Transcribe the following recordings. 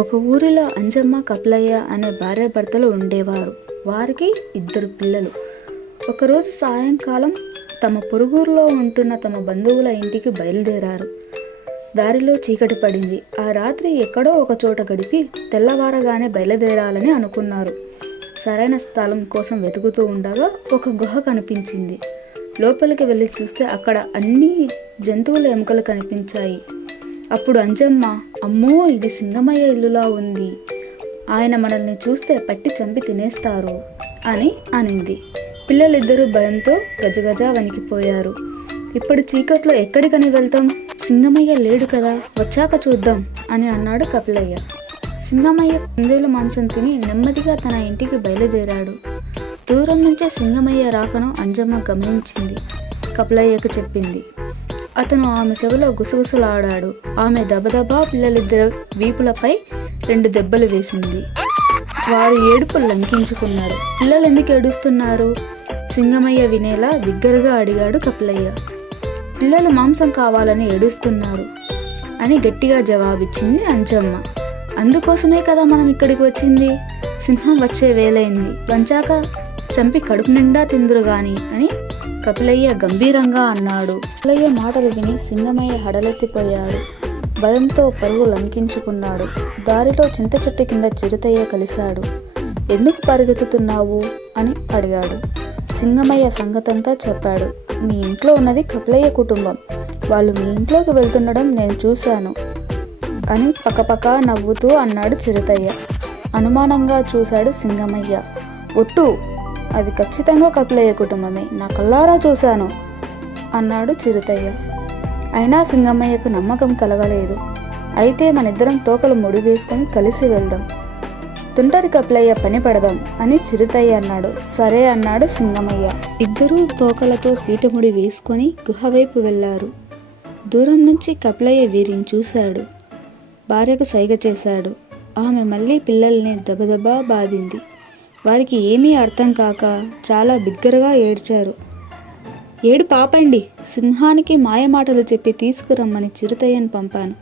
ఒక ఊరిలో అంజమ్మ కపిలయ్య అనే భార్యాభర్తలు ఉండేవారు. వారికి ఇద్దరు పిల్లలు. ఒకరోజు సాయంకాలం తమ పొరుగురులో ఉంటున్న తమ బంధువుల ఇంటికి బయలుదేరారు. దారిలో చీకటి పడింది. ఆ రాత్రి ఎక్కడో ఒక చోట గడిపి తెల్లవారగానే బయలుదేరాలని అనుకున్నారు. సరైన స్థలం కోసం వెతుకుతూ ఉండగా ఒక గుహ కనిపించింది. లోపలికి వెళ్ళి చూస్తే అక్కడ అన్ని జంతువుల ఎముకలు కనిపించాయి. అప్పుడు అంజమ్మ అమ్మో ఇది సింగమయ్య ఇల్లులా ఉంది. ఆయన మనల్ని చూస్తే పట్టి చంపి తినేస్తారు అని అనింది. పిల్లలిద్దరూ భయంతో గజగజ వణికిపోయారు. ఇప్పుడు చీకట్లో ఎక్కడికని వెళ్తాం? సింగమయ్య లేడు కదా వచ్చాక చూద్దాం అని అన్నాడు కపిలయ్య. సింగమయ్య కుందేలు మాంసం తిని నెమ్మదిగా తన ఇంటికి బయలుదేరాడు. దూరం నుంచే సింగమయ్య రాకను అంజమ్మ గమనించింది. కపిలయ్యకు చెప్పింది. అతను ఆమె చెవిలో గుసగుసలాడాడు. ఆమె దబదబా పిల్లలిద్దరు వీపులపై రెండు దెబ్బలు వేసింది. వారు ఏడుపు లంకించుకున్నారు. పిల్లలు ఎందుకు ఏడుస్తున్నారు? సింగమయ్య వినేలా బిగ్గరగా అడిగాడు కపిలయ్య. పిల్లలు మాంసం కావాలని ఏడుస్తున్నారు అని గట్టిగా జవాబిచ్చింది అంజమ్మ. అందుకోసమే కదా మనం ఇక్కడికి వచ్చింది? సింహం వచ్చే వేలైంది వంచాక చంపి కడుపు నిండా తిందురు గాని అని కపిలయ్య గంభీరంగా అన్నాడు. కపిలయ్య మాటలు విని సింగమయ్య హడలెత్తిపోయాడు. భయంతో పరుగు లంకించుకున్నాడు. దారిలో చింత చెట్టు కింద చిరుతయ్య కలిశాడు. ఎందుకు పరిగెత్తుతున్నావు? అని అడిగాడు. సింగమయ్య సంగతంతా చెప్పాడు. మీ ఇంట్లో ఉన్నది కపిలయ్య కుటుంబం. వాళ్ళు మీ ఇంట్లోకి వెళ్తుండడం నేను చూశాను అని పక్కపక్క నవ్వుతూ అన్నాడు చిరుతయ్య. అనుమానంగా చూశాడు సింగమయ్య. ఒట్టు అది ఖచ్చితంగా కపిలయ్య కుటుంబమే. నా కల్లారా చూశాను అన్నాడు చిరుతయ్య. అయినా సింగమయ్యకు నమ్మకం కలగలేదు. అయితే మనిద్దరం తోకలు ముడి వేసుకొని కలిసి వెళ్దాం. తుంటరి కపిలయ్య పని పడదాం అని చిరుతయ్య అన్నాడు. సరే అన్నాడు సింగమయ్య ఇద్దరూ తోకలతో పీటముడి వేసుకొని గుహ వైపు వెళ్ళారు దూరం నుంచి కపిలయ్య వీరిని చూశాడు. భార్యకు సైగ చేశాడు. ఆమె మళ్ళీ పిల్లల్ని దబదబా బాధింది. వారికి ఏమీ అర్థం కాక చాలా బిగ్గరగా ఏడ్చారు. ఏడు పాపండి సింహానికి మాయమాటలు చెప్పి తీసుకురమ్మని చిరుతయ్యను పంపాను.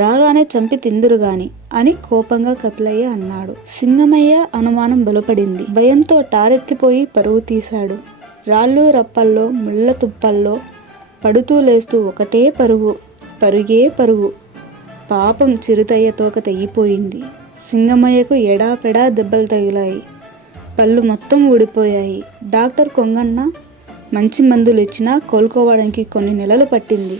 రాగానే చంపి తిందురు గాని అని కోపంగా కపిలయ్య అన్నాడు. సింగమయ్య అనుమానం బలపడింది. భయంతో టారెత్తిపోయి పరుగు తీశాడు. రాళ్ళు రప్పల్లో ముళ్ళ తుప్పల్లో పడుతూ లేస్తూ ఒకటే పరుగు పరుగే పరుగు పాపం చిరుతయ్య తోక తెగిపోయింది. సింగమయ్యకు ఎడాపెడా దెబ్బలు తగిలాయి. పళ్ళు మొత్తం ఊడిపోయాయి. డాక్టర్ కొంగన్న మంచి మందులు ఇచ్చినా కోలుకోవడానికి కొన్ని నెలలు పట్టింది.